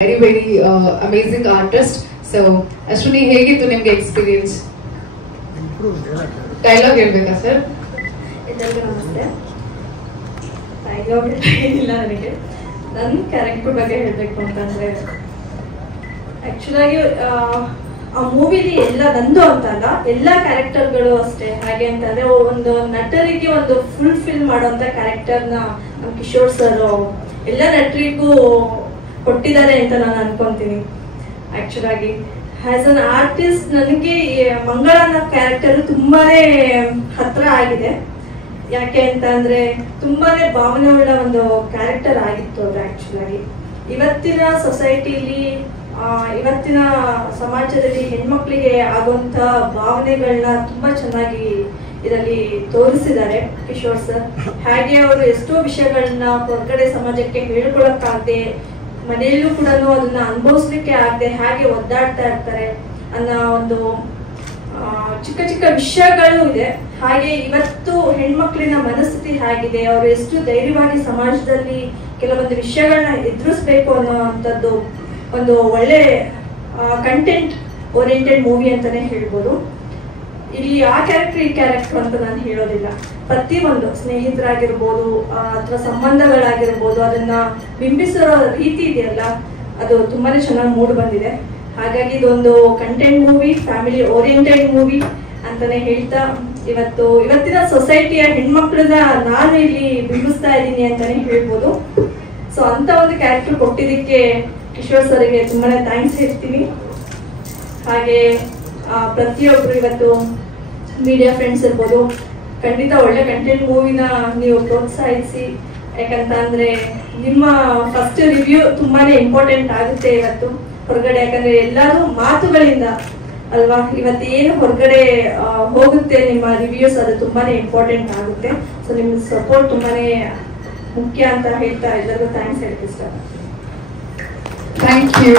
Very amazing artist. So Ashwini, ಹೇಗಿತ್ತು ನಿಮಗೆ experience? Dialogue ಹೇಳ್ಬೇಕಾ ಸರ್? ಎಲ್ಲರಿಗೂ ನಮಸ್ತೆ. ಡೈಲಾಗ್ ಏನಿಲ್ಲ ನನಗೆ. ನನ್ನ ಕ್ಯಾರೆಕ್ಟರ್ ಬಗ್ಗೆ ಹೇಳಬೇಕು ಅಂತಂದ್ರೆ ಆಕ್ಚುಲ್ ಆಗಿ ಆ ಮೂವಿಲಿ ಎಲ್ಲ ನಂದು ಅಂತಲ್ಲ, ಎಲ್ಲ ಕ್ಯಾರೆಕ್ಟರ್ಗಳು ಅಷ್ಟೇ. ಹಾಗೆ ಅಂತಂದ್ರೆ ಒಂದು ನಟರಿಗೆ ಒಂದು ಫುಲ್ಫಿಲ್ ಮಾಡುವಂತ ಕ್ಯಾರೆಕ್ಟರ್ನ ನಮ್ಮ ಕಿಶೋರ್ ಸರ್ ಎಲ್ಲ ನಟರಿಗೂ ಕೊಟ್ಟಿದ್ದಾರೆ ಅಂತ ನಾನು ಅನ್ಕೊಂತೀನಿ. ಆಕ್ಚುಲ್ ಆಗಿ ಆಸ್ ಅನ್ ಆರ್ಟಿಸ್ಟ್ ನನಗೆ ಮಂಗಳ ಅನ್ನೋ ಕ್ಯಾರೆಕ್ಟರ್ ತುಂಬಾನೇ ಹತ್ರ ಆಗಿದೆ. ಯಾಕೆ ಅಂತ ಅಂದ್ರೆ ತುಂಬಾನೇ ಭಾವನೆ ಉಳ್ಳ ಒಂದು ಕ್ಯಾರೆಕ್ಟರ್ ಆಗಿತ್ತು ಅದು. ಆಕ್ಚುಲ್ ಆಗಿ ಇವತ್ತಿನ ಸೊಸೈಟಿಲಿ ಇವತ್ತಿನ ಸಮಾಜದಲ್ಲಿ ಹೆಣ್ಮಕ್ಳಿಗೆ ಆಗುವಂತ ಭಾವನೆಗಳನ್ನ ತುಂಬಾ ಚೆನ್ನಾಗಿ ಇದರಲ್ಲಿ ತೋರಿಸಿದ್ದಾರೆ ಕಿಶೋರ್ ಸರ್. ಹಾಗೆ ಅವರು ಎಷ್ಟೋ ವಿಷಯಗಳನ್ನ ಹೊರಗಡೆ ಸಮಾಜಕ್ಕೆ ಹೇಳ್ಕೊಳಕ್ಕಾಗದೆ, ಮನೆಯಲ್ಲೂ ಕೂಡ ಅದನ್ನ ಅನುಭವಿಸ್ಲಿಕ್ಕೆ ಆಗದೆ ಹಾಗೆ ಒದ್ದಾಡ್ತಾ ಇರ್ತಾರೆ ಅನ್ನೋ ಒಂದು ಚಿಕ್ಕ ಚಿಕ್ಕ ವಿಷಯಗಳು ಇದೆ. ಹಾಗೆ ಇವತ್ತು ಹೆಣ್ಮಕ್ಳಿನ ಮನಸ್ಥಿತಿ ಹೇಗಿದೆ, ಅವರು ಎಷ್ಟು ಧೈರ್ಯವಾಗಿ ಸಮಾಜದಲ್ಲಿ ಕೆಲವೊಂದು ವಿಷಯಗಳನ್ನ ಎದುರಿಸ್ಬೇಕು ಅನ್ನೋವಂಥದ್ದು ಒಂದು ಒಳ್ಳೆ ಕಂಟೆಂಟ್ ಓರಿಯೆಂಟೆಡ್ ಮೂವಿ ಅಂತಾನೆ ಹೇಳ್ಬೋದು. ಇಲ್ಲಿ ಆ ಕ್ಯಾರೆಕ್ಟರ್ ಈ ಕ್ಯಾರೆಕ್ಟರ್ ಅಂತ ನಾನು ಹೇಳೋದಿಲ್ಲ. ಪ್ರತಿಯೊಂದು ಸ್ನೇಹಿತರಾಗಿರ್ಬೋದು ಅಥವಾ ಸಂಬಂಧಗಳಾಗಿರ್ಬೋದು ಅದನ್ನ ಬಿಂಬಿಸೋ ರೀತಿ ಇದೆಯಲ್ಲ, ಅದು ತುಂಬಾನೇ ಚೆನ್ನಾಗಿ ಮೂಡ್ ಬಂದಿದೆ. ಹಾಗಾಗಿ ಇದೊಂದು content movie, family oriented movie ಅಂತಾನೆ ಹೇಳ್ತಾ ಇವತ್ತಿನ ಸೊಸೈಟಿಯ ಹೆಣ್ಮಕ್ಳನ್ನ ನಾನು ಇಲ್ಲಿ ಬಿಂಬಿಸ್ತಾ ಇದ್ದೀನಿ ಅಂತಾನೆ ಹೇಳ್ಬೋದು. ಸೊ ಅಂತ ಒಂದು ಕ್ಯಾರೆಕ್ಟರ್ ಕೊಟ್ಟಿದ್ದಕ್ಕೆ ಕಿಶೋರ್ ಸರ್ಗೆ ತುಂಬಾನೇ ಥ್ಯಾಂಕ್ಸ್ ಹೇಳ್ತೀನಿ. ಹಾಗೆ ಪ್ರತಿಯೊಬ್ರು ಇವತ್ತು ಮೀಡಿಯಾ ಫ್ರೆಂಡ್ಸ್ ಇರ್ಬೋದು, ಖಂಡಿತ ಒಳ್ಳೆ ಕಂಟೆಂಟ್ ಮೂವಿನ ನೀವು ಪ್ರೋತ್ಸಾಹಿಸಿ. ಯಾಕಂತ ಅಂದ್ರೆ ನಿಮ್ಮ ಫಸ್ಟ್ ರಿವ್ಯೂ ತುಂಬಾನೇ ಇಂಪಾರ್ಟೆಂಟ್ ಆಗುತ್ತೆ ಇವತ್ತು ಹೊರಗಡೆ. ಯಾಕಂದ್ರೆ ಎಲ್ಲರೂ ಮಾತುಗಳಿಂದ ಅಲ್ವಾ ಇವತ್ತು ಏನು ಹೊರಗಡೆ ಹೋಗುತ್ತೆ ನಿಮ್ಮ ರಿವ್ಯೂಸ್, ಅದು ತುಂಬಾನೇ ಇಂಪಾರ್ಟೆಂಟ್ ಆಗುತ್ತೆ. ಸೊ ನಿಮ್ ಸಪೋರ್ಟ್ ತುಂಬಾನೇ ಮುಖ್ಯ ಅಂತ ಹೇಳ್ತಾ ಎಲ್ಲರಿಗೂ ಥ್ಯಾಂಕ್ಸ್ ಹೇಳ್ತೀನಿ ಸರ್. Thank you.